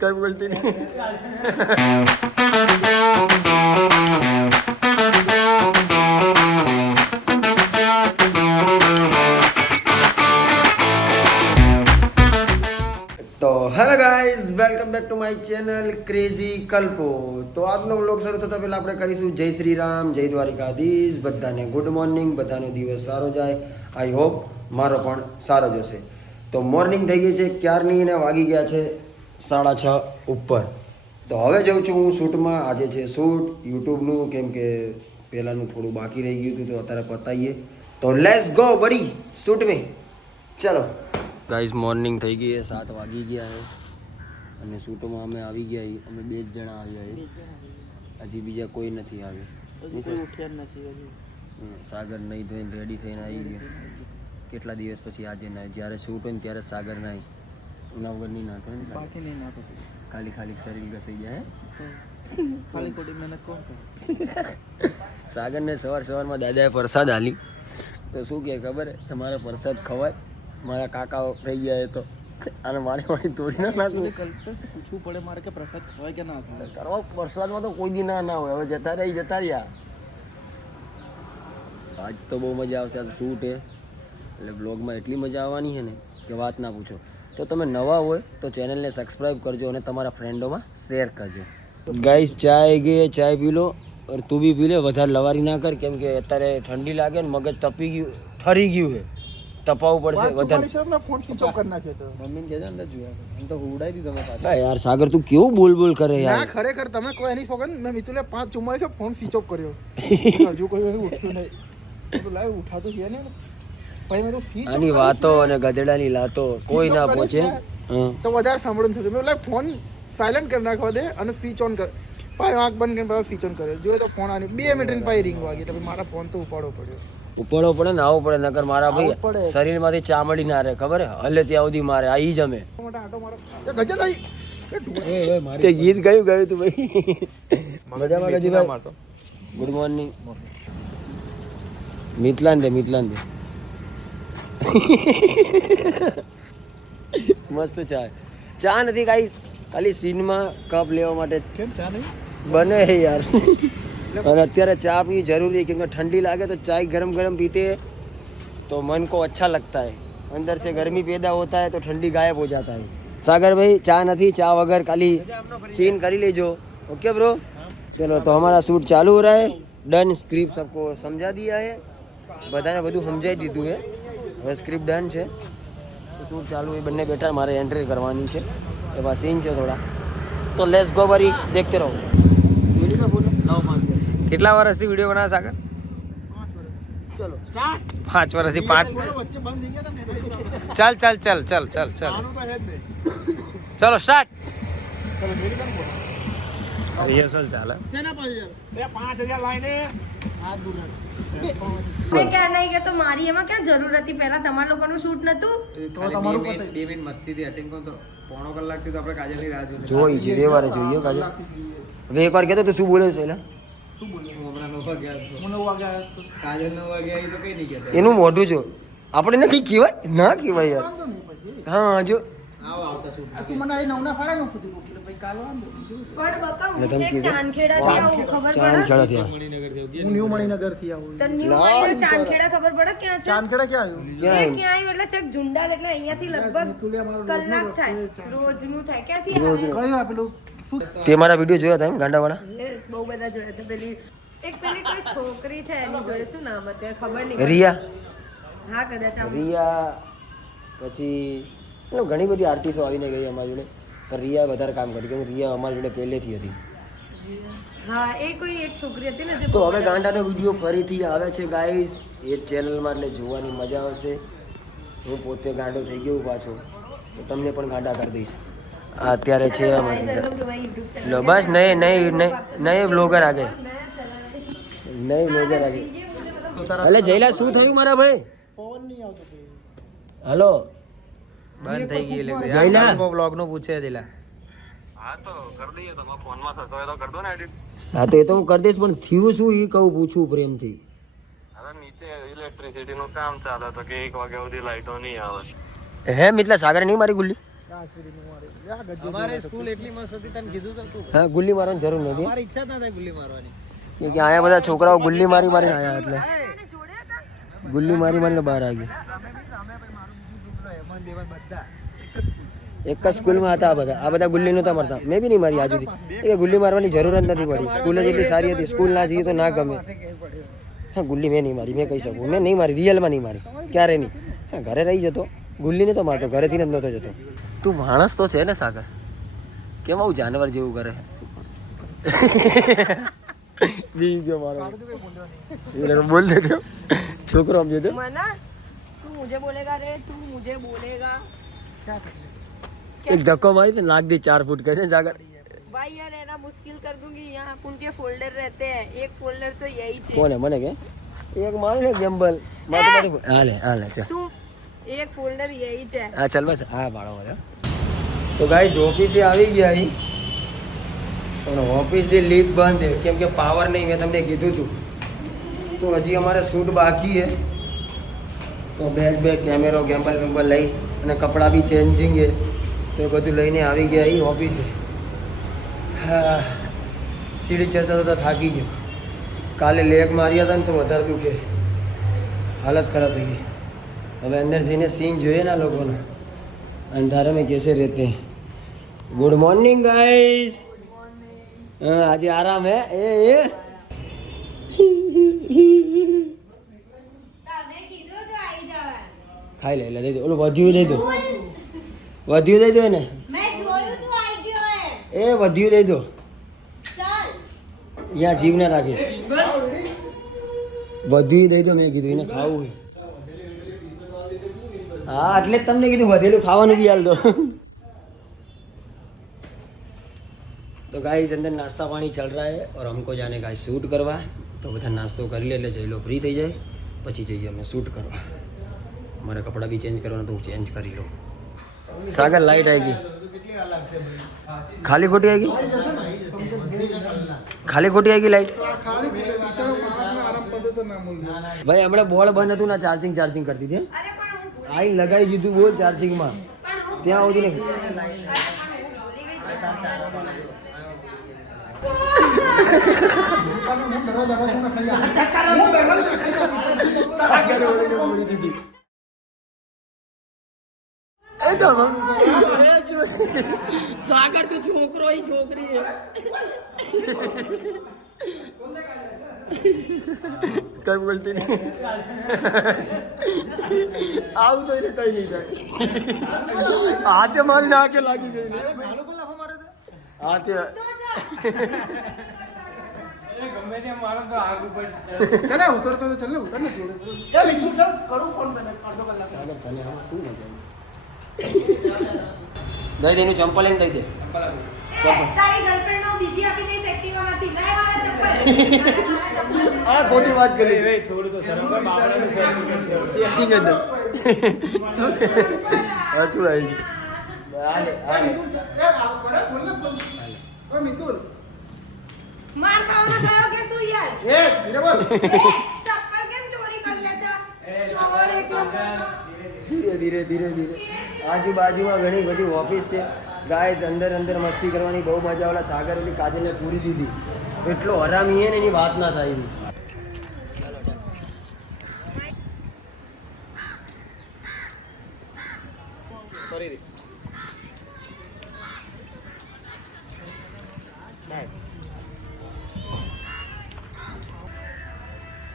कभी बोलती नहीं। तो hello guys, welcome back to my channel crazy Kalpo. तो આજનો વ્લોગ શરૂ થતા પહેલા આપણે કરીશું જય શ્રી રામ, જય દ્વારિકાધીશ। બધાને ગુડ મોર્નિંગ, બધાનો દિવસ સારો જાય। આઈ હોપ મારો પણ સારો જશે। તો મોર્નિંગ થઈ ગઈ છે ક્યારની ને વાગી ગયા છે 6:30 ઉપર। તો હવે જાઉં છું હું શૂટમાં। આજે છે શૂટ યુટ્યુબનું, કેમ કે પહેલાંનું થોડું બાકી રહી ગયું હતું, તો અત્યારે પતાવીએ। તો લેટ્સ ગો બડી શૂટ में चलो गाइस। मॉर्निंग થઈ ગઈ છે, 7 વાગી ગયા છે અને શૂટમાં અમે આવી ગયા। અમે 2 જ જણા આવ્યા છે, હજી બીજા કોઈ નથી આવ્યું। ઉઠ્યા નથી હજી। સાગર નહીં ધોઈને રેડી થઈને આવી ગયા। કેટલા દિવસ પછી આજે ના, જ્યારે શૂટ હોય ને ત્યારે સાગર નાય, ઉના વગર નહીં નાતો ને, બાકી નહીં નાતો, ખાલી ખાલી શરીર ઘસાઈ જાય। ખાલી ખોટી મહેનત કોણ કરે? સાગરને સવારમાં દાદાએ પ્રસાદ આલી, તો શું કહે ખબર હે, તમારે પ્રસાદ ખવાય? મારા કાકાઓ થઈ ગયા એ તો, અને મારી વાળી તોડી ના નાખું। પૂછવું પડે મારે કે પ્રસાદ ખવાય કે ના ખવાય? કરવા પ્રસાદમાં તો કોઈ દી ના હોય। હવે જતા રહ્યા। આજ તો બહુ મજા આવશે। આજ શૂટ હે એટલે બ્લોગમાં એટલી મજા આવવાની છે ને કે વાત ના પૂછો। તો તમે નવા હોય તો ચેનલને સબસ્ક્રાઈબ કરજો અને તમારા ફ્રેન્ડોમાં શેર કરજો। ગાઈસ ચાય ગઈ, ચાય પી લો, और તું બી પી લે। વધારે લવારી ના કર, કેમ કે અત્યારે ઠંડી લાગે ને મગજ તપી ગયું, ઠરી ગયું છે, તપાવવું પડશે વધારે। મેં ફોન સ્વિચ ઓફ કરી નાખ્યો તો મમ્મીને કહેજો અંદર જોયા, હું તો ઉડાઈ દી તમે પાછા। યાર સાગર તું કેવું બોલ કરે યાર। ના ખરેખર તમે કોઈ એની સોગન, મેં મિતુલે 5:44 છે ફોન સ્વિચ ઓફ કર્યો। હજુ કોઈ ઉઠ્યું નહીં, તો લાવ ઉઠાતો છે ને ભાઈ। મેં તો સ્વિચ આની વાતો અને ગધેડાની લાતો કોઈ ના પહોંચે તો વધારે સાંભળવું થશે। મેં લાવ ફોન સાયલેન્ટ કરી નાખવા દે અને સ્વિચ ઓન કર, ભાઈ આંખ બંધ કરીને સ્વિચ ઓન કર્યો। જોયો તો ફોન આની 2 મિનિટ પાછી રિંગ વાગી, તો મારા ફોન તો ઉપાડવો પડ્યો। ઉપાડવો પડે ને, આવું પડે, નકર મારા ભાઈ શરીરમાંથી ચામડી ના રહે, ખબર હે? હલે ત્યાં સુધી મારે આ ઈ જ અમે તે ગીત ગાયું તું ભાઈ। મજામાં ગજીભાઈ? Good morning. મિતલાન દે મસ્ત ચા નથી ગાઈસ, ખાલી સીનમાં કપ લેવા માટે કેમ ચા નહીં બને હે યાર। और અત્યારે ચા પી जरूरी है, क्योंकि ठंडी लागे तो चाय गरम गरम पीते हैं तो मन को अच्छा लगता है, अंदर से गर्मी पैदा होता है तो ठंडी गायब हो जाता है। सागर भाई चा नहीं, चा वगैरह खाली सीन करी लीजो। ओके ब्रो, चलो तो हमारा शूट चालू हो रहा है। डन, स्क्रिप्ट सबको समझा दिया है, બધાને બધું સમજાવી દીધું है। હવે સ્ક્રિપ્ટ ડન છે, શૂટ ચાલુ है, બંને બેઠા, મારે એન્ટ્રી કરવાની છે, એવા સીન છે થોડા। તો લેટ્સ ગો બરી, देखते रहो। કેટલા વર્ષથી વિડીયો બનાવે સાગર? 5 વર્ષ। ચલો સ્ટાર્ટ। 5 વર્ષથી 5 વચ્ચે બંધ થઈ ગયા હતા ને। चल આનું તો હે જ નહીં। चलो स्टार्ट। ચલો રેડી કર બોલ। रिहर्सल ચાલે। કેના 5000? બે 5000 લાઈને હાથ દૂર રાખ। મેં ક્યાં નહીં કે તો મારી એમાં ક્યાં જરૂર હતી? પહેલા તમારા લોકોનું શૂટ નતું તો તમારું પતે 2 મિનિટ મસ્તીથી અટેન્ડ કરો, તો પોણો કલાકથી તો આપણે કાજલની રાહ જોઈ જોઈ છે, બે વારે જોઈએ કાજલ। હવે એકવાર કહેતો તો શું બોલે છે એલા? શું બોલ્યો? હમણાં 9 વાગ્યા હતો, મને વાગ્યા તો કાજલ 9 વાગ્યા આવી તો કઈ નહીં કહેતા। એનું મોઢું જો, આપણે ને કઈ કહેવાય ના કહેવાય યાર। વાંધો નહીં પછી। હા જો આવો આવતા શૂટ આ તું મને આ નવના ફાડા ન ફૂટી એટલે ભાઈ કાલ વાંધો નહીં। પણ બકા હું એટલે તમે છે કીધું? ચાંદખેડાથી આવું ખબર ચાંદ પડે? ચડા થયા હું ન્યુ મણિનગર થી આવું। તો ન્યુ માર્કેટ ચાંદખેડા ખબર પડે ક્યાં છે? ચાંદખેડા ક્યાં આવ્યું? એ ક્યાં આવ્યું? એટલે ચેક ઝુંડાલ, એટલે અહીંયાથી લગભગ મિતુલિયા મારું કલાક થાય, રોજનું થાય। ક્યાંથી આવે? કયું આપેલું શું? તે મારા વિડીયો જોયા હતા એમ ગાંડાવાળા? Yes, બહુ બધા જોયા છે। પેલી કોઈ છોકરી છે, એની જોડે શું નામ અત્યારે ખબર નહીં। રિયા, હા કદાચ આમ રિયા પછી મતલબ ઘણી બધી આર્ટિસ્ટો આવીને ગઈ અમારી જોડે, પણ રિયા વધારે કામ કર્યું, કેમ કે રિયા અમારી જોડે પહેલેથી હતી। હા એ કોઈ એક છોકરી હતી ને જે તો હવે ગાંડાનો વિડીયો ફરીથી આવે છે ગાઈઝ એ જ ચેનલમાં, એટલે જોવાની મજા આવશે। હું પોતે ગાંડો થઈ ગયો પાછો, તો તમને પણ ગાંડા કરી દઈશ। આ અત્યારે છે લો બસ, નए બ્લોગર આગે, નए બ્લોગર આગે। અલે જયલા શું થયું મારા ભાઈ? પવન નહીં આવતો ભાઈ। હલો બંધ થઈ ગઈ એટલે જયલા બ્લોગ નું પૂછે દિલા। હા તો એ તો હું કરી દઈશ, પણ થયું શું એ કહું, પૂછું પ્રેમથી। હવે નીચે ઇલેક્ટ્રિસિટી નું કામ ચાલે તો કે 1 વાગ્યા સુધી લાઈટો નહીં આવે। હે મિતલા સાગર નહીં મારી ગુલ્લી અમારે સ્કૂલ એટલી મસ્ત હતી તને કીધું તો તું હા ગુલ્લી મારવાની જરૂર નથી મારી ઈચ્છા જ ના થાય ગુલ્લી મારવાની કે આયા બધા છોકરાઓ ગુલ્લી મારી મારીને આયા એટલે ગુલ્લી મારી મારીને બહાર આવી એક જ સ્કૂલમાં હતા આ બધા ગુલ્લી નહોતા મારતા મેં બી નહીં મારી આજુ સુધી એ ગુલ્લી મારવાની જરૂર જ નથી પડી સ્કૂલ જ એટલી સારી હતી સ્કૂલ ના જઈએ તો ના ગમે હા ગુલ્લી મેં નહીં મારી મેં કહી શકું મેં નહીં મારી રિયલમાં નહીં મારી ક્યારે નહીં હા ઘરે રહી જતો ગુલ્લી નતો મારતો ઘરેથી જ નહોતો જતો તું માણસ તો છે ને સાગર કેમ આવું જાનવર જેવું કરે બી ગયો મારો બોલ દે છોકરો સમજે તો मना तू मुझे बोलेगा रे तू मुझे बोलेगा एक धक्को मारी तो नाक दी 4 फुट कैसे जाकर भाई यार रहना मुश्किल कर दूंगी यहाँ उनके फोल्डर रहते हैं एक फोल्डर तो यही चाहिए कौन है मने के एक मार ले गैम्बल मार तो हाले चल तू एक फोल्डर यही है हां चल बस हां बाड़ो वाला तो गाइस ઓફિસે આવી ગયા અહીં પણ ઓફિસે લીક બંધ છે કેમ કે પાવર નહીં મેં તમને કીધું હતું તો હજી અમારે શૂટ બાકી છે તો બેગ કેમેરો ગેમ્બલ વેમ્બલ લઈ અને કપડાં બી ચેન્જિંગ છે તો એ બધું લઈને આવી ગયા અહીં ઓફિસે હા સીડી ચડતા થતા થાકી ગયો કાલે લેગ માર્યા હતા ને તો વધારે દુખે હાલત ખરાબ થઈ ગઈ હવે અંદર જઈને સીન જોઈએ ના લોકોને અંધારે में कैसे रहते हैं गुड मॉर्निंग गाइस आज आराम है ए ખાઈ લે દે દો ઓલું વધ્યું દઈ દો એને એ વધ્યું દઈ દો યા જીવ ના રાખીશ વધ્યું દઈ દો મેં કીધું એને ખાવું હોય हाँ એટલે જ તમને કીધું વધેલું ખાવાનું બી હાલ દો तो गाइस अंदर नाश्ता पानी चल रहा है और हमको जाने का शूट करवा तो બધા નાસ્તો કરી લે એટલે જઈ ફ્રી થઈ જાય પછી જઈએ અમે શૂટ કરવા મારા કપડાં બી ચેન્જ કરવાના તો હું ચેન્જ કરી લઉં સાગર લાઈટ આવી ગઈ ખાલી ખોટી આવી ગઈ લાઈટ ભાઈ હમણાં બોલ બંધ હતું ના ચાર્જિંગ કરતી હતી આઈ લગાવી દીધું બોલ ચાર્જિંગમાં ત્યાં સુધી ને સાગર તો છોકરો છોકરી કઈ બોલતી નહીં આવું તો એને કઈ નહીં થાય હાથે મારી નાકે લાગી ગઈ ને હાથે ગમે તે મારો તો આગ ઉપર ચલે ઉતરતો તો ચલે ઉતર ને જોડે એ લીધું ચલ કરું ફોન તને અડધો કલાક સાગર તને આમાં શું મજા દઈ દે એનું ચંપલ એને દઈ દે તારી ગર્લફ્રેન્ડ નો બીજી આપી દઈશ એક્ટિવા નથી લાય મારા ચપ્પલ આ ખોટી વાત કરી રે થોડું તો શરમ કર બાપરાનું શરમ સેટિંગ જ શું આવી હાલે હાલે ઓ મિતુલ માર ખાવાનો થયો કે શું યાર એ ધીરે બોલ ચપ્પલ કેમ ચોરી કરી લે છે ચોર એકલો ધીરે ધીરે આજુબાજુમાં ઘણી બધી ઓફિસ છે ગાઈસ અંદર મસ્તી કરવાની બહુ મજા આવે સાગર ઓલી કાજલને પૂરી દીધી એટલો હરામી હે ને એની વાત ના થાય એની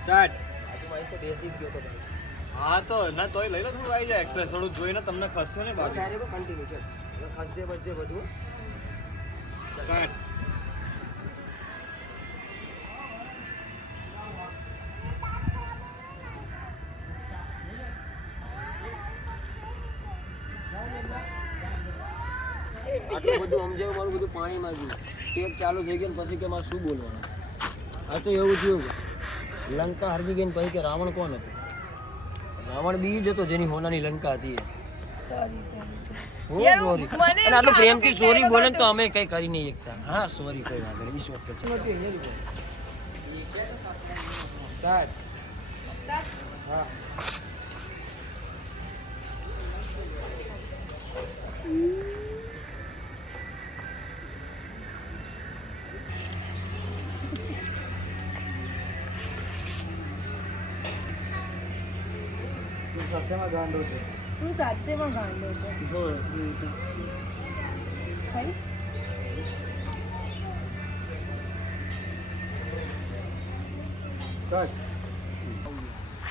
સ્ટાર્ટ આજુબાજુ તો બેસી જ ગયો તો ભાઈ હા તો ના તોય લઈ લો થોડું આવી જાય એક્સપ્રેસ થોડું જોઈને તમને ખસશે ને બાજુ ડાયરેક્ટ કન્ટિન્યુ છે ખસશે બસશે બધું સ્ટાર્ટ આટલું બધું સમજાયું મારું બધું પાણીમાં ગયું ટેક ચાલુ થઈ ગયો ને પછી કે મારે શું બોલવાનું આ તો એવું થયું લંકા હરગી ગઈ ને પછી કે રાવણ કોણ હતું રાવણ બી જ હતો જેની હોનાની લંકા હતી સોરી સોરી અને આટલું પ્રેમથી સોરી બોલે ને તો અમે કઈ કરી નહીં શકતા હા સોરી કોઈ વાંધો નહીં ઈશ્વર સ્ટાર્ટ હા સાચેમાં ગાંડો છે તું સાચેમાં ગાંડો છે જો ખાઈશ?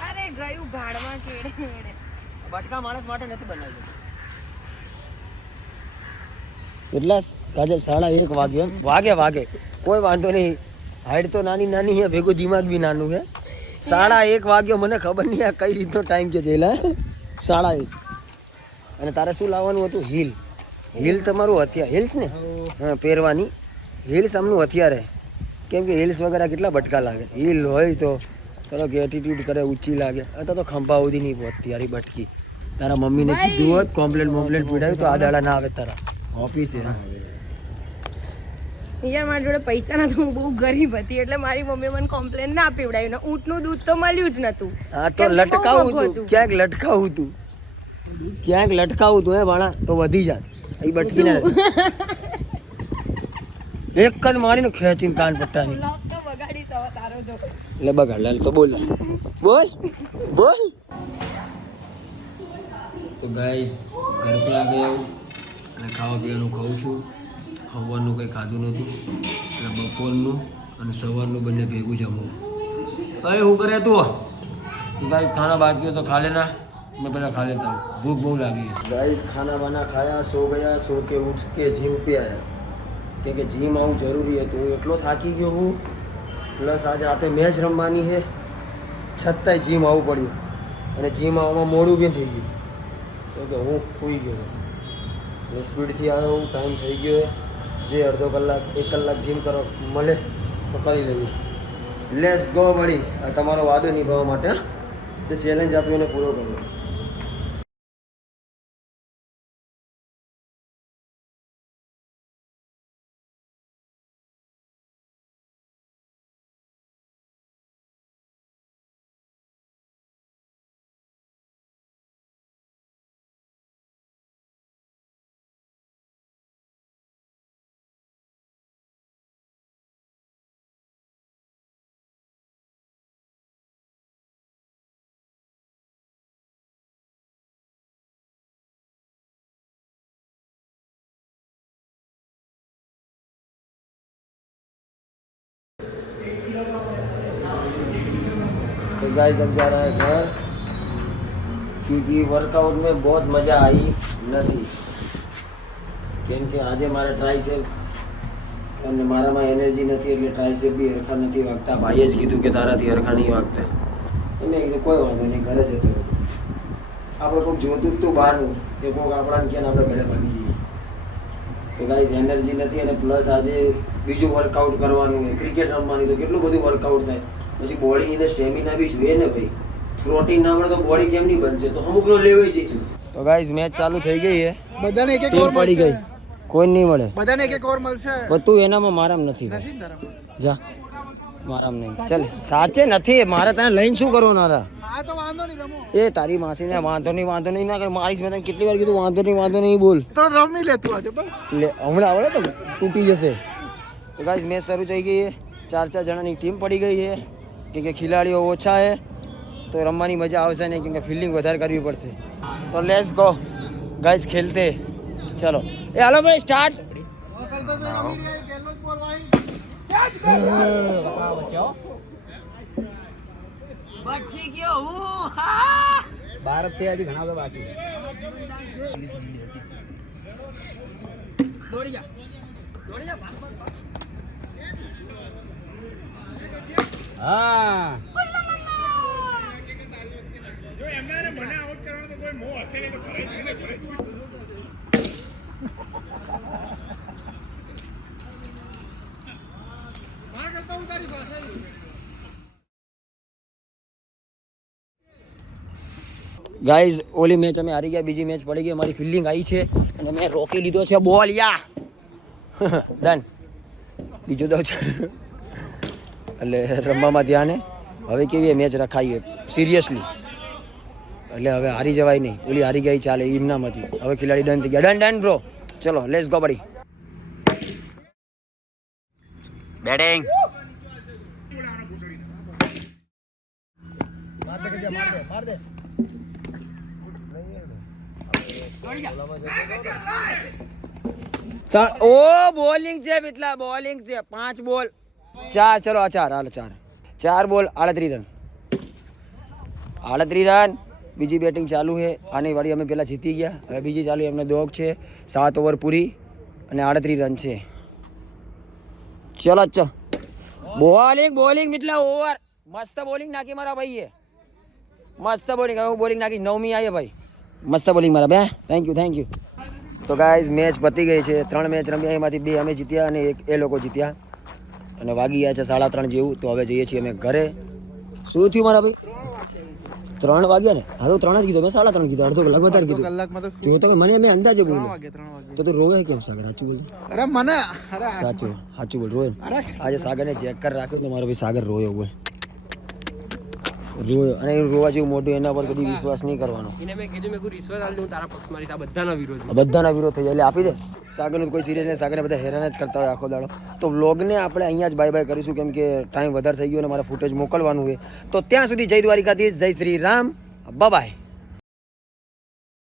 અરે ગયું ભાડમાં કેડે મેડે. બટકા માણસ માટે નથી બનાવ્યું. કેટલા કાજલ 1:30 વાગ્યો એમ વાગે કોઈ વાંધો નહીં. હાઈટ તો નાની નાની છે, ભેગું દિમાગ બી નાનું છે. 1:30 વાગ્યો, મને ખબર નહીં આ કઈ રીતનો ટાઈમ કે જેલા 1:30. અને તારે શું લાવવાનું હતું? હિલ તમારું હથિયાર. હિલ્સ ને હા પહેરવાની. હિલ્સ આમનું હથિયાર હે, કેમ કે હિલ્સ વગેરે કેટલા બટકા લાગે. હિલ હોય તો ચલો કે એટીટ્યુડ કરે, ઊંચી લાગે. અત્યારે તો ખંભા સુધી નહીં પહોંચતી યારી બટકી. તારા મમ્મીને કીધું હોત કોમ્પ્લેટ પીડાવ્યું તો આ દાડા ના આવે તારા ઓફિસે. યાર મારી જોડે પૈસા નતા, હું બહુ ગરીબ હતી એટલે મારી મમ્મી મને કોમ્પ્લેન ના પીવડાવ્યું ને ઊંટનું દૂધ તો મળ્યું જ નતું. હા તો લટકાવું તું, ક્યાંક લટકાવું તું હે ભાણા તો વધી જાત. એ બટકી ને એક જ મારીને ખેંચીને કાન પટ્ટાની લોક તો બગાડી સવા તારો જો. લે બગાડ લે તો બોલ તો ગાઈસ ઘર પે આ ગયો અને ખાવા પીવાનું ખાઉં છું. સવારનું કંઈ ખાધું નહોતું એટલે બપોરનું અને સવારનું બંને ભેગું જમવું. હવે શું કરે તું? ગાઈસ ખાના બાકી हो तो खा लेना, मैं पहले खा लेता हूँ, भूख बहुत लगी है. गाइस खाना वाना खाया, सो गया, सो के उठ के जिम पे आया क्योंकि जिम आऊँ जरूरी है. तो હું એટલો થાકી ગયો હું, પ્લસ આજે રાતે મેચ રમવાની છે છતાંય જીમ આવવું પડ્યું અને જીમ આવવામાં મોડું બી થઈ ગયું કેમકે હું સૂઈ ગયો. મેં સ્પીડથી આવ્યો, ટાઈમ થઈ ગયો. જે અડધો કલાક 1 કલાક જીમ કરો મળે તો કરી લઈએ. લેટ્સ ગો બડી. આ તમારો વાદો નિભાવવા માટે તે ચેલેન્જ આપ્યો એને પૂરો કરો. तो गाइस अब जा रहा है घर क्योंकि वर्कआउट में बहुत मज़ा आई नहीं કેમ કે આજે મારે ટ્રાયસેપ અને મારામાં એનર્જી નથી એટલે ટ્રાયસેપ બી હરખા નથી વાગતા. ભાઈએ જ કીધું કે તારાથી હરખા નહીં વાગતા. મેં કીધું કોઈ વાંધો નહીં, ઘરે જતો આપણે કોઈક જોતું જ તું બહારનું કે કોઈક આપણાને ક્યાં આપણે ઘરે ભાગી જઈએ. તો ગાઈસ એનર્જી નથી અને પ્લસ આજે બીજું વર્કઆઉટ કરવાનું હોય, ક્રિકેટ રમવાની તો કેટલું બધું વર્કઆઉટ થાય. પછી બોડીની અંદર સ્ટેમિના બી જોઈએ ને ભાઈ. પ્રોટીન ના મળે તો બોડી કેમ નહીં બનશે? તો અમુકનો લેવાઈ જઈશું. તો ગાઈસ મેચ ચાલુ થઈ ગઈ છે, બધાને એક ટીમ પડી ગઈ, કોઈ નહીં મળે. બધાને એક ઓવર મળશે. બધું એનામાં મારામ નથી ભાઈ. જા મારામ નહીં. ચાલ સાચે નથી મારે તને લઈને શું કરવું નારા? આ તો વાંધો નહીં, રમો. એ તારી માસીને વાંધો નહીં ના કર. મારીશ મેં તને કેટલી વાર કીધું વાંધો નહીં બોલ. તો રમી લે તું આજે બસ. લે હમણાં આવડે તો તૂટી જશે. તો ગાઈસ મેચ શરૂ થઈ ગઈ છે. 4 જણાની ટીમ પડી ગઈ છે કેમ કે ખેલાડીઓ ઓછા છે તો રમવાની મજા આવશે નહીં કેમ કે ફિલ્ડિંગ વધારે કરવી પડશે. તો લેટ્સ ગો ગાઈસ ખેલતે ચલો. એ હાલો ભાઈ સ્ટાર્ટ. બચી ગયો હું. ભારત થી હજી ઘણા બધા બાકી. દોડી જા. હા જો એમને મને આઉટ કરવાનો તો કોઈ મોહ હશે નહીં તો ઘરે જઈને ઘરે મારા કરતા હું તારી પાસે ગાઈઝ ઓલી મેચ અમે હારી ગયા, બીજી મેચ પડી ગઈ. અમારી ફિલ્ડિંગ આવી છે અને મેં રોકી લીધો છે બોલ. યા ડન. બીજો દો છે એટલે રમવામાં ધ્યાન. હવે કેવી મેચ રખાઈએ સિરિયસલી એટલે હવે હારી જવાય નહીં. ઓલી હારી ગઈ ચાલે એમનામાંથી. હવે ખેલાડી ડન થઈ ગયા. Done bro. ચલો લેટ્સ ગો બડી. બેટિંગ. માર દે. ઓ બોલિંગ છે મિથલા, બોલિંગ છે 5 બોલ 4, ચલો 4 હાલ 4 બોલ 38 રન, 38 રન. બીજી બેટિંગ ચાલુ છે, આની વાળી અમે પહેલા જીતી ગયા, હવે બીજી ચાલુ એમને દોગ છે. 7 ઓવર પૂરી અને 38 રન છે. ચલો બોલિંગ મિથલા ઓવર, મસ્ત બોલિંગ નાખી મારા ભાઈએ, મસ્ત બોલિંગ. હવે હું બોલિંગ નાખી 9મી આવી ભાઈ, મસ્ત બોલિંગ મારા બે. Thank you. તો ગાઈઝ મેચ પતી ગઈ છે, 3 મેચ રમ્યા, એમાંથી 2 અમે જીત્યા અને 1 એ લોકો જીત્યા અને વાગી ગયા છે 3:30 જેવું. તો હવે જઈએ છીએ અમે ઘરે. શું થયું મારા ભાઈ? 3 વાગ્યા ને? હા તો 3 જ કીધો, મેં 3:30 કીધો, અડધો કલાક વધારે કીધું. કલાકમાં તો જો તો મને મેં અંદાજે બોલ્યો. 3 વાગે તો તું રોવે કેમ સાગર? સાચું બોલ. અરે મને અરે સાચું બોલ રોય. આજે સાગરને ચેક કરી રાખ્યો તો મારો ભાઈ સાગર રોયો બોલ, રોયો. અને એ રોવા જેવું મોઢું, એના પર કદી વિશ્વાસ નહીં કરવાનો. એને મેં કીધું મેં કોઈ રિશ્વત આલી દઉં તારા પક્ષ મારીશ, આ બધાના વિરોધ. બધાના વિરોધ થઈ જાય એટલે આપી દે. સાગરનું કોઈ સિરિયસ નહીં, સાગરને બધા હેરાન જ કરતા હોય આખો દાડો. તો વ્લોગને આપણે અહીંયા જ બાય કરીશું, કેમ કે ટાઈમ વધારે થઈ ગયો અને મારે ફૂટેજ મોકલવાનું હોય. તો ત્યાં સુધી જય દ્વારિકાધીશ, જય શ્રી રામ, બાય.